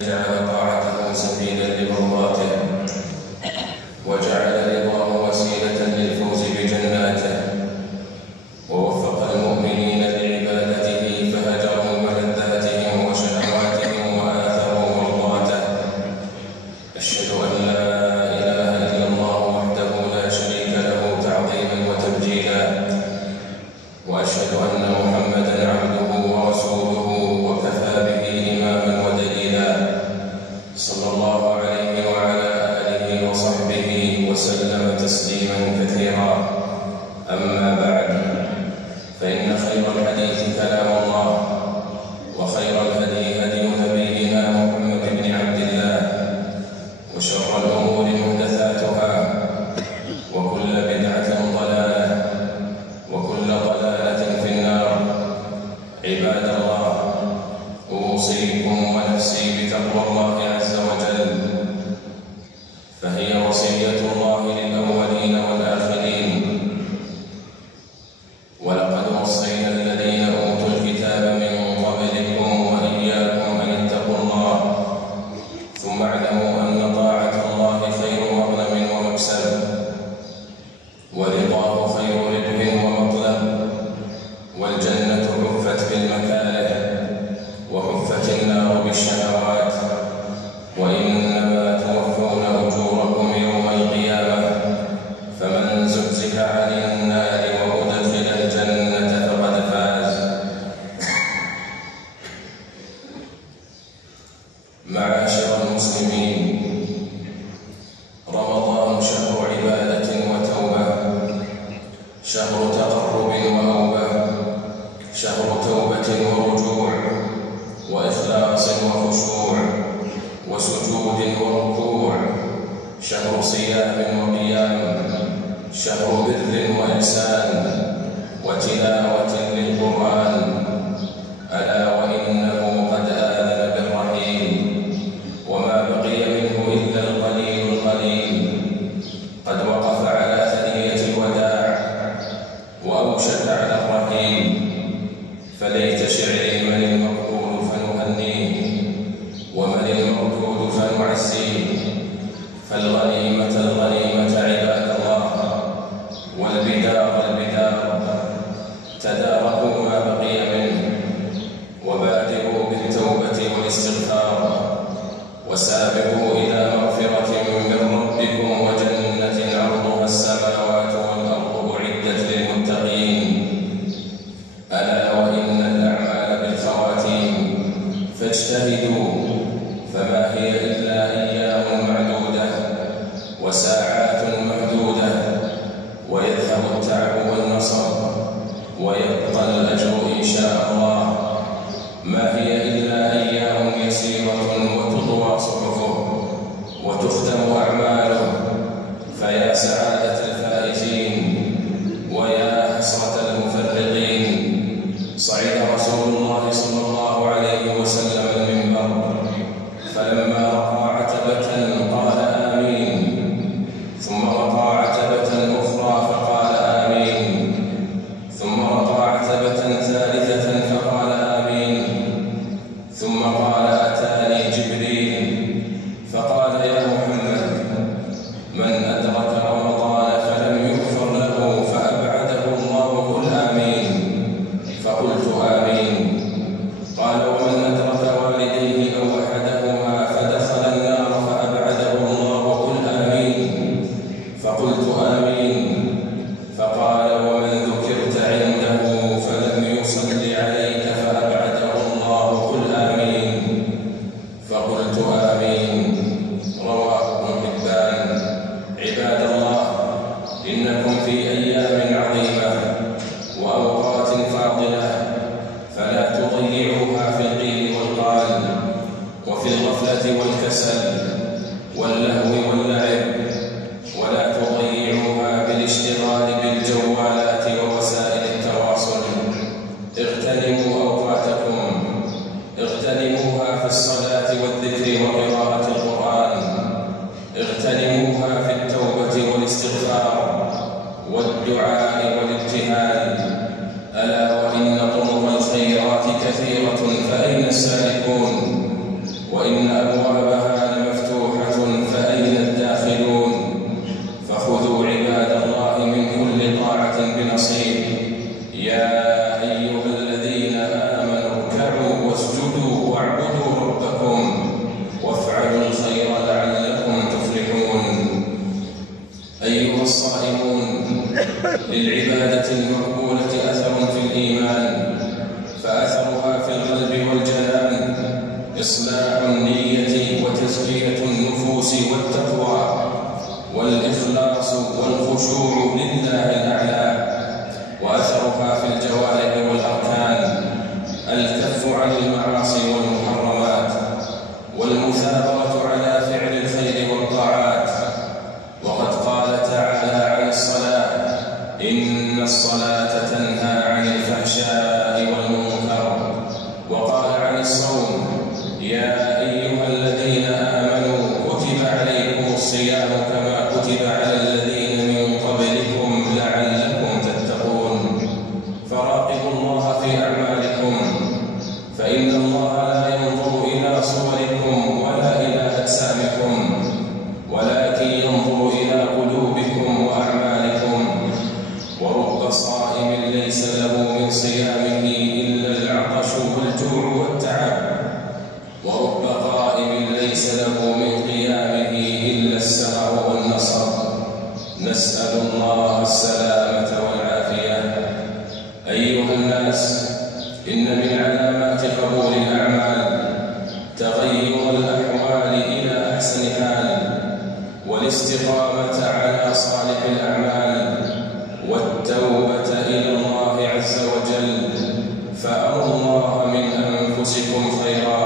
جعل طاعته سبيلا لمرضاته وجعل رضاه وسيلة للفوز بجناته ووفق المؤمنين لعبادته فهجروا ملذاتهم وشهواتهم وآثروا مرضاته. أشهد أن لا إله إلا الله وحده لا شريك له تعظيما وتبجيلا، وأشهد أن محمدا عبده ورسوله وكفى به إماما ودليلا، صلى الله عليه وعلى آله وصحبه وسلم تسليما كثيرا. أما بعد، فإن خير الحديث كلام الله، وخير الهدي هدي نبينا محمد بن عبد الله، وشر الأمور محدثاتها، وكل بدعة ضلالة، وكل ضلالة في النار. عباد الله، أوصيكم ونفسي بتقوى الله عز وجل، فهي وصية الله للأولين والآخرين. ولقد وصينا الذين أوتوا الكتاب من قبلكم وإياكم أن اتقوا الله، ثم اعلموا أن طاعة الله خير مغنم ومكسب، ورضاه خير ربح ومطلب، والجنة حفت بالمكاره وحفت النار بالشهوات، وإنما توفون أجوركم يوم القيامة، فمن زحزح عن النار وأدخل الجنة فقد فاز. معاشر المسلمين، رمضان شهر عبادة وتوبة، شهر تقرب وأوبة، شهر توبة ورجوع وإخلاص وخشوع وسجود وركوع، شهر صيام وقيام، شهر بر وإحسان وتلاوة للقرآن. ألا وإنه قد آذن بالرحيل، وما بقي منه إلا القليل القليل. قد وقف على ثنية الوداع وأوشك على الرحيل، فليت شعري من المقبول فنهنيه، ومن المردود فنعزيه. فالغنيمة الغنيمة عباد الله، والبدار البدار، تداركوا ما بقي منه، وبادروا بالتوبة والاستغفار، وسابقوا إلى مغفرة من ربكم وجنة عرضها السماوات والأرض أعدت للمتقين. ألا وإن الأعمال بالخواتيم، فاجتهدوا، فما هي إلا أيام معدودة وساعات محدودة، ويذهب التعب والنصب، ويبقى الأجر إن شاء الله. ما هي إلا أيام يسيرة وتطوى صحفه وتختم أعماله. فيا سعادة الفائزين، ويا حسرة المفرطين. صعد رسول الله صلى الله عليه وسلم المنبر، فلما رقى عتبة قال آمين، ثم رقى عتبة أخرى فقال آمين، ثم رقى عتبة ثالثة فقال آمين، ثم قال أتاني جبريل فقال يا محمد، من أدرك رمضان فلم يغفر له فأبعده الله، قل آمين. فقلت آمين. قال ومن أدرك والديه أو أحدهما فدخل النار فأبعده الله، قل آمين. فقلت آمين. فقال ومن ذكرت عنده فلم يصل عليك فأبعده الله، قل آمين. فقلت آمين. رواه ابن حبان. عباد الله، إنكم في أيام عظيمة وأوقات فاضلة، فلا تضيعوها في القيل والقال، وفي الغفلة والكسل واللهو واللعب، ولا تضيعوها بالاشتغال بالجوالات ووسائل التواصل. اغتنموا أوقاتكم، اغتنموها في الصلاة والذكر وقراءة القرآن، اغتنموها في التوبة والاستغفار والدعاء والابتهال. ألا وإن طرق الخيرات كثيرة، فأين السالكون؟ وإن المعاصي والمحرمات، والمثابرة على فعل الخير والطاعات. وقد قال تعالى عن الصلاة: إن الصلاة تنهى عن الفحشاء والمنكر. وقال عن الصوم: يا أيها الذين آمنوا كتب عليكم الصيام كما كتب على الذين من قبلكم لعلكم تتقون. فراقبوا الله في أعمالكم، فإن الله لا ينظر إلى صوركم ولا إلى أجسامكم، ولكن ينظر إلى قلوبكم وأعمالكم. ورب صائم ليس له من صيامه إلا العطش والجوع والتعب، ورب قائم ليس له من قيامه إلا السهر والنصب. نسأل الله السلامة والعافية. أيها الناس، إن من علامات قبول الأعمال تغير الأحوال إلى أحسن حال، والاستقامة على صالح الأعمال، والتوبة إلى الله عز وجل. فأروا الله من أنفسكم خيرا،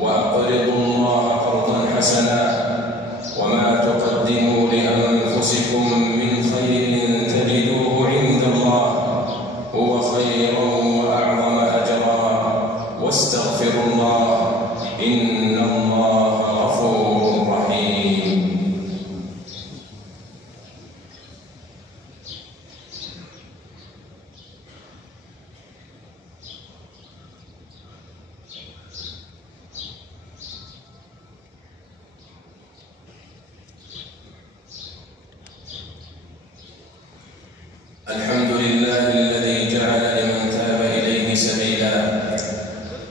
وأقرضوا الله قرضا حسنا، وما تقدموا لأنفسكم من خير تجدوه عند الله هو خيرا وأعظم أجرا، واستغفروا الله إن الله غفور رحيم. الحمد لله الذي جعل لمن تاب إليه سبيلا،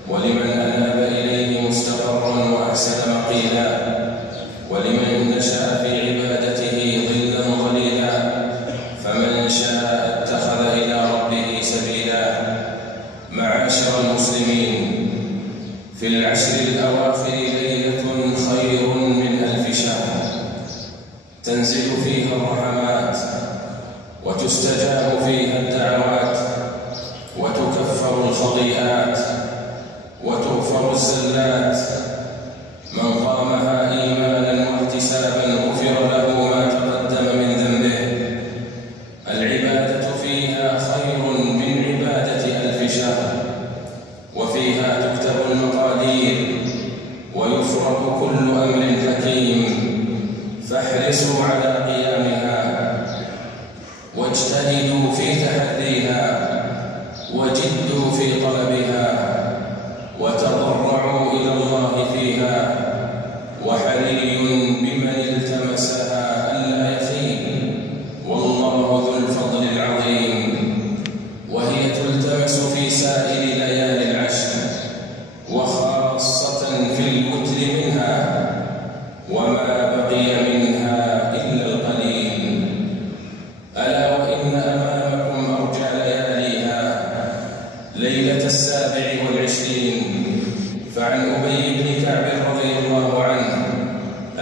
ولمن أناب إليه مستقرا وأحسن مقيلا، ولمن نشأ في عبادته ظلا ظليلا. فمن شاء اتخذ إلى ربه سبيلا. معاشر المسلمين، في العشر الأواخر ليلة خير من 1000 شهر، تنزل فيها الرحمات، وتستجاب فيها الدعوات، وتكفر الخطيئات، وتغفر الزلات. من قامها إيمانا واحتسابا غفر له ما تقدم من ذنبه. العبادة فيها خير من عبادة 1000 شهر، وفيها تكتب المقادير، ويفرق كل أمر حكيم. فاحرصوا على قيامها، واجتهدوا في تحريها، وجدوا في طلبها، وتضرعوا إلى الله فيها. وحري بمن التمسها ألا يخيب، والله ذو الفضل العظيم. وهي تلتمس في سائر ليالي العشر، وخاصة في الوتر منها، وما بقي منها إلا القليل. ألا وإن أمامكم أرجى لياليها ليلة 27. فعن أبي بن كعب رضي الله عنه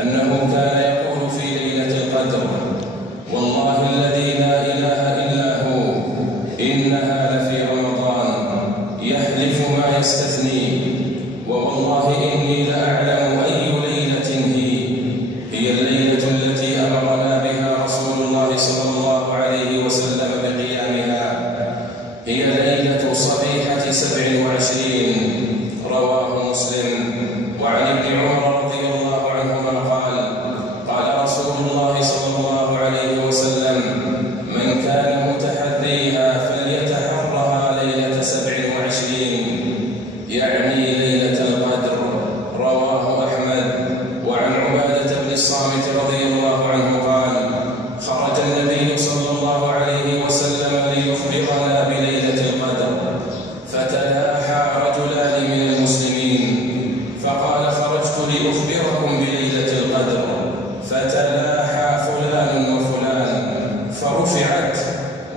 أنه كان يقول في ليلة القدر: والله الذي لا إله إلا هو إنها لفي رمضان. يحلف ما يستثني: ووالله إني لأعلم أي ليلة هي الليلة التي أمرنا بها رسول الله صلى الله عليه وسلم بقيامها. هي ليلة صبيحة 27. رواه مسلم. وعن ابن عمر رضي الله عنهما قال: قال رسول الله صلى الله عليه وسلم: من كان متحريها فليتحرها ليلة 27، يعني ليلة القدر. رواه أحمد. وعن عبادة بن الصامت رضي الله عنه قال: خرج النبي صلى الله عليه وسلم ليخبرنا بليلة القدر، فتلاحى رجلان من المسلمين، فقال: خرجت لأخبركم بليلة القدر. فتلاحى فلان وفلان، فرفعت: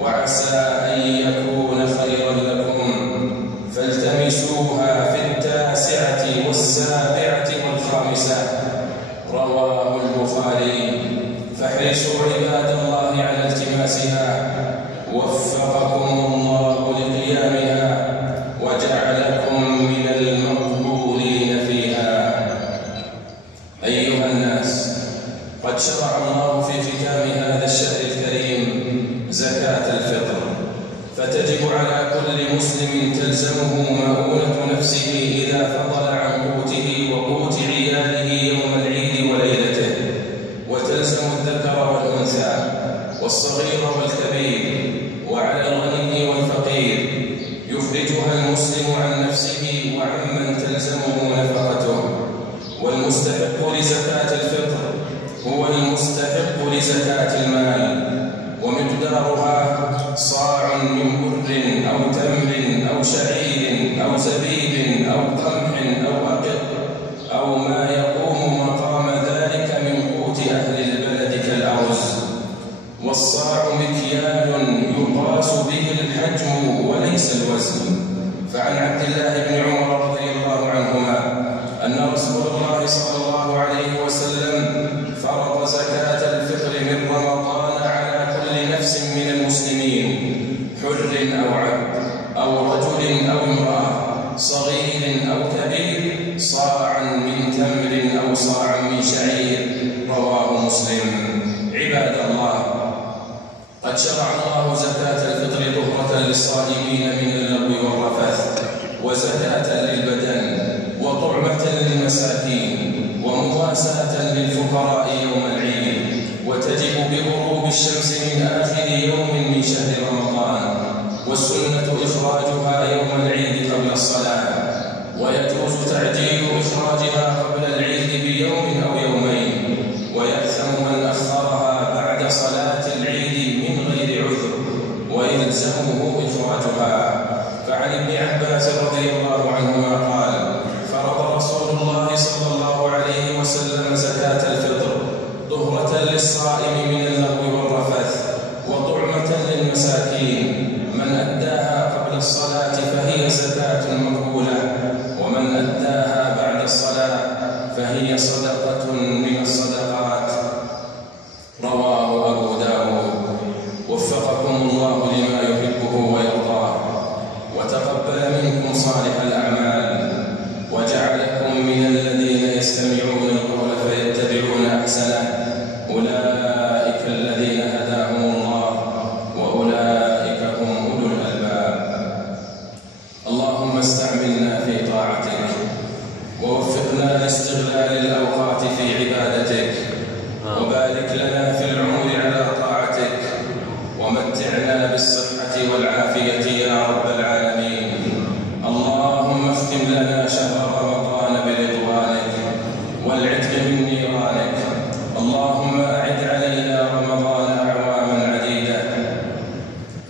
وعسى أن يكون خيرا لكم، فالتمسوها في 9 و7 و5. رواه البخاري. فاحرصوا عباد الله على التماسها، وفقكم الله لقيامها، وجعلكم من إذا فضل عن قوته وقوت عياله يوم العيد وليلته، وتلزم الذكر والأنثى والصغير والكبير، وعلى الغني والفقير، يخرجها المسلم عن نفسه وعمن تلزمه نفقته. والمستحق لزكاة الفطر هو المستحق لزكاة المال، ومقدارها صاع من بر أو تمر أو شعير أو زبيب أو قمح أو أقط أو ما يقوم مقام ذلك من قوت أهل البلد كالأرز. والصاع مكيال يقاس به الحجم وليس الوزن. فعن عبد الله بن عمر رضي الله عنهما أن رسول الله صلى الله عليه وسلم فرض زكاة الفطر من رمضان على كل نفس من المسلمين، حر أو عبد أو رجل أو امرأة، صغير أو كبير، صاعا من تمر أو صاعا من شعير. رواه مسلم. عباد الله، قد شرع الله زكاة الفطر طهرة للصائمين من اللغو والرفث، وزكاة للبدن، وطعمة للمساكين، ومواساة للفقراء يوم العيد، وتجب بغروب الشمس من آخر يوم من شهر رمضان، والسنة إخراجها يوم العيد قبل الصلاة، ويجوز تعجيل إخراجها قبل العيد بيوم أو يومين، ويأثم من أخرها بعد صلاة العيد من غير عذر ويلزمه إخراجها. فعن ابن عباس رضي الله عنهما قال: فرض رسول الله صلى الله عليه وسلم زكاة الفطر طهرة للصائم من اللغو والرفث، وطعمة للمساكين. من أداها قبل الصلاة فهي زكاة مقبولة، ومن أداها بعد الصلاة فهي صدقة من الصدقات. رواه أبو داود. وفقكم الله لما يحبه ويرضاه، وتقبل منكم صالح الأعمال، وجعلكم من الذين يستمعون القول فيتبعون أحسنه. أولئك الذين هداهم الله، وأولئك هم أولو الألباب. اللهم استعملنا في طاعتك، ووفقنا لاستغلال الأوقات في عبادتك، وبارك لنا في العمر على طاعتك، ومتعنا بالصحة والعافية يا رب العالمين. اللهم اختم لنا شهر رمضان برضوانك والعتق من نيرانك. اللهم أعد علينا رمضان أعواما عديدة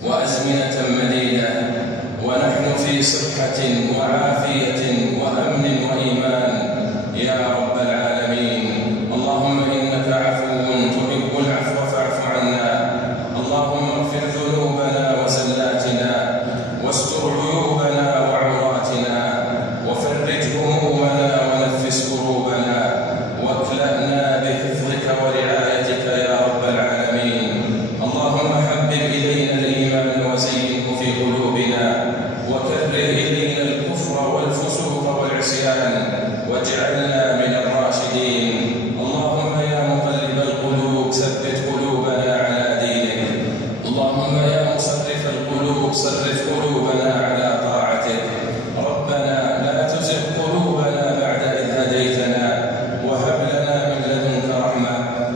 وأزمنة مديدة، ونحن في صحة وعافية وأمن وإيمان يا رب العالمين. اللهم إنك عفو تحب العفو فاعف عنا. اللهم اغفر ذنوبنا وزلاتنا، واستر عيوبنا وعوراتنا، وفرج همومنا ونفس كروبنا، واكلأنا بحفظك ورعايتك يا رب العالمين. اللهم حبب إلينا الإيمان وزينه في قلوبنا، وكره إلينا الكفر والفسوق والعصيان، واجعلنا من الراشدين. اللهم يا مقلب القلوب ثبت قلوبنا على دينك. اللهم يا مصرف القلوب صرف قلوبنا على طاعتك. ربنا لا تزغ قلوبنا بعد إذ هديتنا، وهب لنا من لدنك رحمة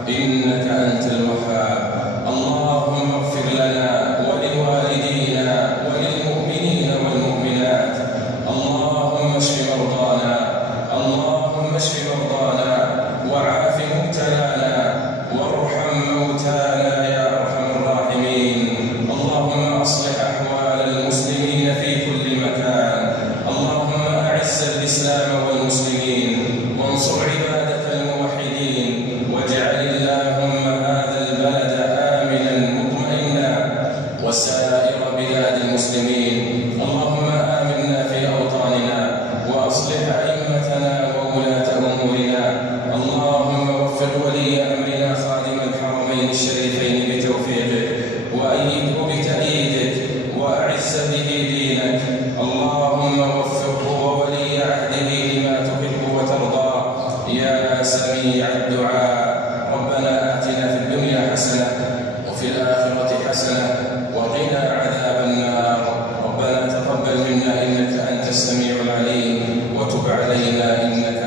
إنك أنت الوهاب. اللهم اغفر لنا ولوالدينا وللمؤمنين والمؤمنات. اللهم اشف مرضانا، اللهم اشف مرضانا، وعاف مبتلانا، وارحم موتانا يا أرحم الراحمين. اللهم أصلح أحوال المسلمين في كل مكان. اللهم أعز الإسلام والمسلمين، وانصر عبادك الموحدين، واجعل اللهم هذا البلد آمنا مطمئنا وسائر بلاد المسلمين. اللهم آمنا في أوطاننا، وأصلح أئمتنا وولاة أمورنا. اللهم وفق ولي أمرنا خادم الحرمين الشريفين بتوفيقك، وأيده بتأييدك، وأعز به دينك. اللهم وفقه وولي عهده لما تحب وترضى يا سميع الدعاء. ربنا آتنا في الدنيا حسنة وفي الآخرة حسنة وقنا عذاب النار. ربنا تقبل منا إنك أنت السميع العليم، وتب عليها إنك